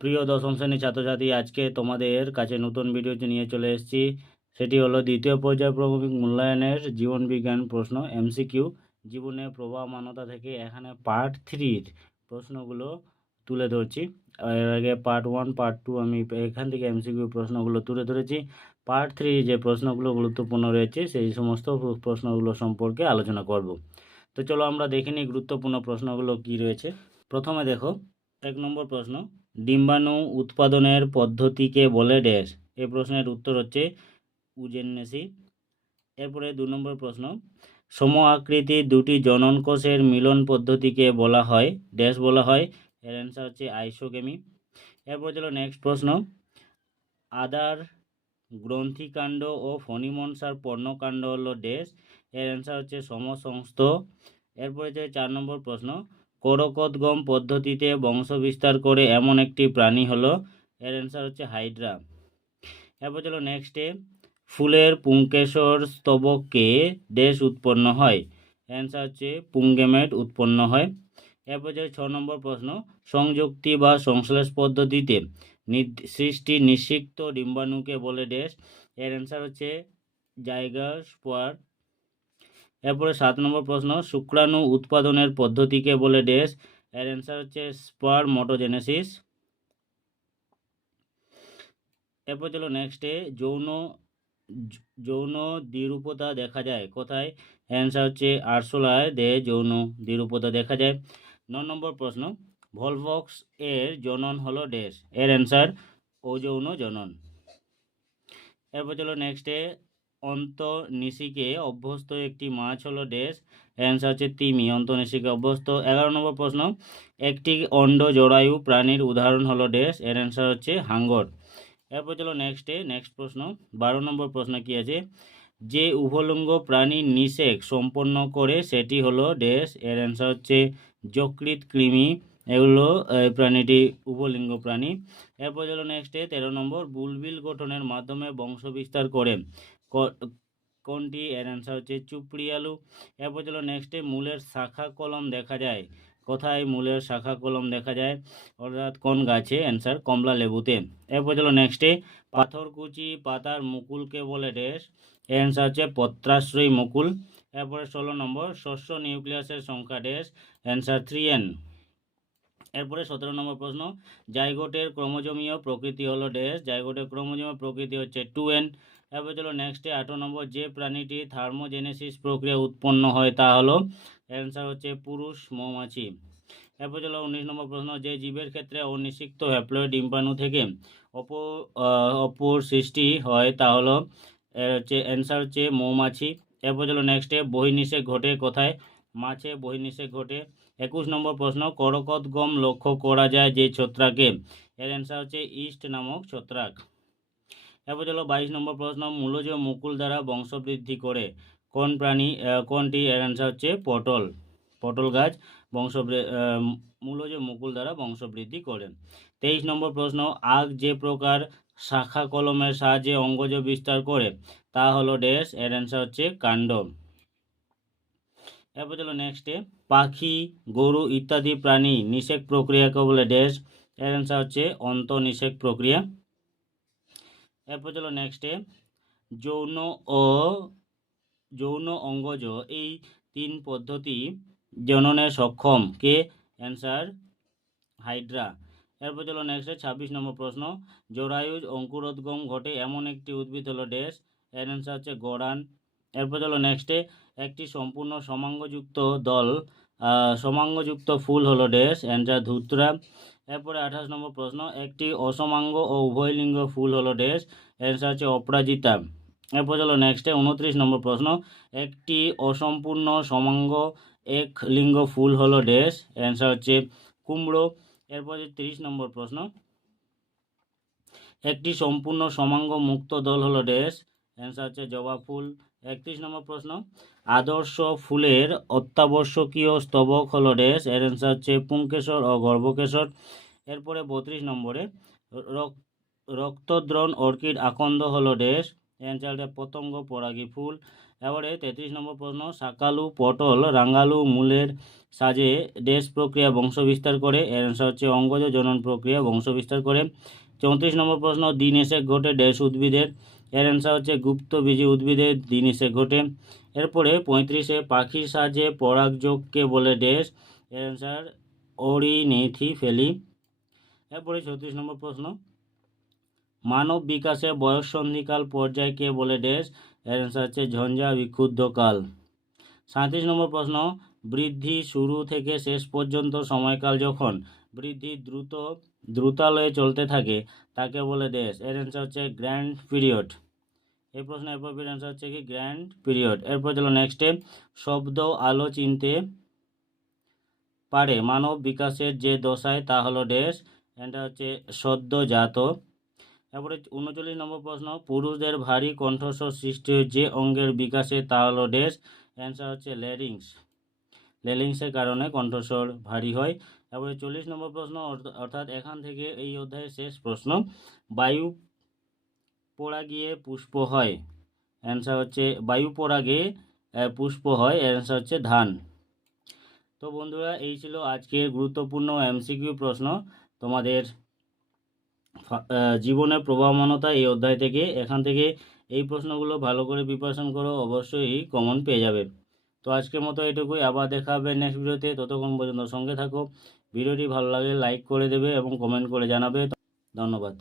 প্রিয় দশম শ্রেণীর ছাত্রছাত্রী, আজকে তোমাদের কাছে নতুন ভিডিওটি নিয়ে চলে এসেছি। সেটি হলো দ্বিতীয় পর্যায়ক্রমিক মূল্যায়নের জীবনবিজ্ঞান প্রশ্ন এমসিকিউ। জীবনের প্রবাহমানতা থেকে এখানে পার্ট 3-র প্রশ্নগুলো তুলে ধরছি। এর আগে পার্ট 1 পার্ট 2 আমি এখান থেকে এমসিকিউ প্রশ্নগুলো তুলে ধরেছি। পার্ট 3 যে প্রশ্নগুলো গুরুত্বপূর্ণ রয়েছে সেই সমস্ত প্রশ্নগুলো সম্পর্কে আলোচনা করব। তো চলো আমরা দেখে নিই গুরুত্বপূর্ণ প্রশ্নগুলো কি রয়েছে। প্রথমে দেখো 1 নম্বর প্রশ্ন, ডিম্বাণু উৎপাদনের পদ্ধতিকে বলে ড্যাশ। এই প্রশ্নের উত্তর হচ্ছে উজেনেসি। এরপরে 2 নম্বর প্রশ্ন, সম আকৃতির দুটি জনন কোষের মিলন পদ্ধতিকে বলা হয় ড্যাশ বলা হয়। এর অ্যান্সার হচ্ছে আইসোগেমি। এরপর চলো নেক্সট প্রশ্ন, আদার গ্রন্থিকাণ্ড ও ফণিমনসার পর্ণকাণ্ড হলো ড্যাশ। এর অ্যান্সার হচ্ছে সমসংস্থ। এরপরে যে 4 নম্বর প্রশ্ন, করকোদ্গম পদ্ধতিতে বংশবিস্তার করে এমন একটি প্রাণী হলো। এর অ্যান্সার হচ্ছে হাইড্রা। এরপর চলো নেক্সটে, ফুলের পুংকেশর স্তবকে ড্যাশ উৎপন্ন হয়। অ্যান্সার হচ্ছে পুংগেমেট উৎপন্ন হয়। এরপর যে 6 নম্বর প্রশ্ন, সংযুক্তি বা সংশ্লেষ পদ্ধতিতে সৃষ্টি নিষিক্ত ডিম্বাণুকে বলে ড্যাশ। এর অ্যান্সার হচ্ছে জাইগোস্পোর। এরপরে 7 নম্বর প্রশ্ন, শুক্রাণু উৎপাদনের পদ্ধতিকে বলে ড্যাশ। এর অ্যান্সার হচ্ছে স্পারমেটোজেনেসিস। এরপর চলো নেক্সটে, যৌন দ্বিরূপতা দেখা যায় কোথায়। অ্যান্সার হচ্ছে আরশোলায় দেহে যৌন দ্বিরূপতা দেখা যায়। 9 নম্বর প্রশ্ন, ভলভক্স এর জনন হলো ড্যাশ। এর অ্যান্সার অযৌন জনন। এরপর চলো নেক্সটে, অন্তর্নিশিকে অভ্যস্ত একটি মাছ হলো ড্যাশ। অ্যান্সার হচ্ছে তিমি, অন্তর্নিশিকে অভ্যস্ত। 11 নম্বর প্রশ্ন, একটি অন্ড জরায়ু প্রাণীর উদাহরণ হলো ড্যাশ। এর অ্যান্সার হচ্ছে হাঙ্গর। এরপর চলো নেক্সট প্রশ্ন, 12 নম্বর প্রশ্ন কি আছে, যে উভলিঙ্গ প্রাণী নিষেক সম্পন্ন করে সেটি হলো ড্যাশ। এর অ্যান্সার হচ্ছে যকৃৎ কৃমি। এগুলো প্রাণীটি উভলিঙ্গ প্রাণী। এরপর চলো নেক্সটে 13 নম্বর, বুলবিল গঠনের মাধ্যমে বংশ বিস্তার করে কোনটি। এর অ্যান্সার হচ্ছে চুপড়ি আলু। এরপর চলো নেক্সটে, মূলের শাখা কলম দেখা যায় কোথায়। মূলের শাখা কলম দেখা যায় অর্থাৎ কোন গাছে। অ্যান্সার কমলা লেবুতে। এরপর চলো নেক্সটে, পাথরকুচি পাতার মুকুলকে বলে ড্যাশ। অ্যান্সার হচ্ছে পত্রাশ্রয়ী মুকুল। এরপরে 16 নম্বর, শস্য নিউক্লিয়াসের সংখ্যা ড্যাশ। Answer 3n। এরপরে 17 নম্বর প্রশ্ন, জাইগোটের ক্রোমোজোমীয় প্রকৃতি হলো ড্যাশ। জাইগোটের ক্রোমোজোমীয় প্রকৃতি হচ্ছে 2n। এরপর চলো নেক্সটে 18 নম্বর, যে প্রাণীটি থার্মোজেনেসিস প্রক্রিয়া উৎপন্ন হয় তা হলো। অ্যান্সার হচ্ছে পুরুষ মৌমাছি। এরপর চলো 19 নম্বর প্রশ্ন, যে জীবের ক্ষেত্রে অনিষিক্ত হ্যাপ্লয়েড ডিম্বাণু থেকে অপর সৃষ্টি হয় তা হলো হচ্ছে অ্যান্সার হচ্ছে মৌমাছি। এরপর চলো নেক্সটে, বহির্নিষেক ঘটে কোথায়। মাছে বহির্নিষেক ঘটে। 21 নম্বর প্রশ্ন, করকোদ্গম লক্ষ্য করা যায় যে ছত্রাকে। এর অ্যান্সার হচ্ছে ইস্ট নামক ছত্রাক। এরপর চলো 22 নম্বর প্রশ্ন, মূলজ মুকুল দ্বারা বংশবৃদ্ধি করে কোন প্রাণী কোনটি। এর অ্যান্সার হচ্ছে পটল। পটল গাছ মূলজ মুকুল দ্বারা বংশবৃদ্ধি করে। 23 নম্বর প্রশ্ন, আখ যে প্রকার শাখা কলমের সাহায্যে অঙ্গজ বিস্তার করে তা হলো ড্যাশ। এর অ্যান্সার হচ্ছে কাণ্ড। এরপর চলো নেক্সটে, পাখি গরু ইত্যাদি প্রাণী নিষেক প্রক্রিয়াকে বলে ড্যাশ। এর অ্যান্সার হচ্ছে অন্তঃনিষেক প্রক্রিয়া। এরপর চলো নেক্সটে, যৌন ও যৌন অঙ্গজ এই 3 পদ্ধতি জননে সক্ষম কে। Answer Hydra. এরপর চলো নেক্সটে 26 নম্বর প্রশ্ন, জরায়ুজ অঙ্কুরোদ্গম ঘটে এমন একটি উদ্ভিদ হলো ড্যাশ। এর অ্যান্সার হচ্ছে গড়ান। এরপর চলো নেক্সটে, একটি সম্পূর্ণ সমাঙ্গযুক্ত ফুল হলো ড্যাশ। অ্যান্সার ধূত্রা। এরপরে 28 নম্বর প্রশ্ন, একটি অসমাঙ্গ ও উভয়লিঙ্গ ফুল হলো ড্যাশ। অ্যান্সার হচ্ছে অপরাজিতা। এরপর চলো নেক্সটে 29 নম্বর প্রশ্ন, একটি অসম্পূর্ণ সমাঙ্গ এক লিঙ্গ ফুল হলো ড্যাশ। অ্যান্সার হচ্ছে কুমড়ো। এরপর 30 নম্বর প্রশ্ন, একটি সম্পূর্ণ সমাঙ্গ মুক্ত দল হলো ড্যাশ। অ্যান্সার হচ্ছে জবা ফুল। 31 নম্বর প্রশ্ন, আদর্শ ফুলের অত্যাবশ্যকীয় স্তবক হলো ড্যাশ। এর অ্যান্সার হচ্ছে পুংকেশর ও গর্ভকেশর। এরপরে 32 নম্বরে, রক্তদ্রণ অর্কিড আকন্দ হলো ড্যাশ। অ্যান্সার হচ্ছে পতঙ্গ পরাগী ফুল। এবারে 33 নম্বর প্রশ্ন, শাকালু পটল রাঙ্গালু মূলের সাজে ড্যাশ প্রক্রিয়া বংশবিস্তার করে? এর অ্যান্সার হচ্ছে অঙ্গজ জনন প্রক্রিয়া বংশবিস্তার করে। 34 নম্বর প্রশ্ন, দিনেশেক ঘটে ড্যাশ উদ্ভিদের? এর অ্যান্সার হচ্ছে গুপ্তবীজী উদ্ভিদের দিনেশেক ঘটে। এরপরে 35-এ পাখির সাজে পরাগযোগকে বলে ড্যাশ? এর অ্যান্সার অরিনিথিফেলি। এরপরে 34 নম্বর প্রশ্ন, মানব বিকাশে বয়ঃসন্ধিকাল পর্যায়কে বলে ড্যাশ? এর অ্যান্সার হচ্ছে ঝঞ্ঝা বিক্ষুব্ধকাল। 37 নম্বর প্রশ্ন, বৃদ্ধি শুরু থেকে শেষ পর্যন্ত সময়কাল যখন বৃদ্ধি দ্রুতালয়ে চলতে থাকে তাকে বলে ড্যাশ? এর অ্যান্সার হচ্ছে গ্র্যান্ড পিরিয়ড। এই প্রশ্নের অ্যাপ্রোপ্রিয়েট অ্যান্সার হচ্ছে কি গ্র্যান্ড পিরিয়ড। এরপর চলো নেক্সটে, শব্দ আলো চিনতে পারে মানব বিকাশের যে দশায় তা হলো ড্যাশ? এটা হচ্ছে সদ্যজাত। তারপরে 39 নম্বর প্রশ্ন, পুরুষদের ভারী কণ্ঠস্বর সৃষ্টি হয় যে অঙ্গের বিকাশে তা হলো ড্যাশ? অ্যান্সার হচ্ছে ল্যারিংস। ল্যারিংসের কারণে কণ্ঠস্বর ভারী হয়। তারপরে 40 নম্বর প্রশ্ন, অর্থাৎ এখান থেকে এই অধ্যায়ের শেষ প্রশ্ন, বায়ু পরাগে পুষ্প হয়? অ্যান্সার হচ্ছে বায়ু পরাগে পুষ্প হয়, এর অ্যান্সার হচ্ছে ধান। তো বন্ধুরা, এই ছিল আজকের গুরুত্বপূর্ণ এমসিকিউ প্রশ্ন তোমাদের জীবনের প্রবাহমানতা এই অধ্যায় থেকে। এখান থেকে এই প্রশ্নগুলো ভালো করে প্রিপারেশন করো, অবশ্যই কমন পেয়ে যাবে। তো আজকের মতো এটুকুই, আবার দেখা হবে নেক্সট ভিডিওতে। ততক্ষণ পর্যন্ত সঙ্গে থাকো। ভিডিওটি ভালো লাগলে লাইক করে দেবে এবং কমেন্ট করে জানাবে। ধন্যবাদ।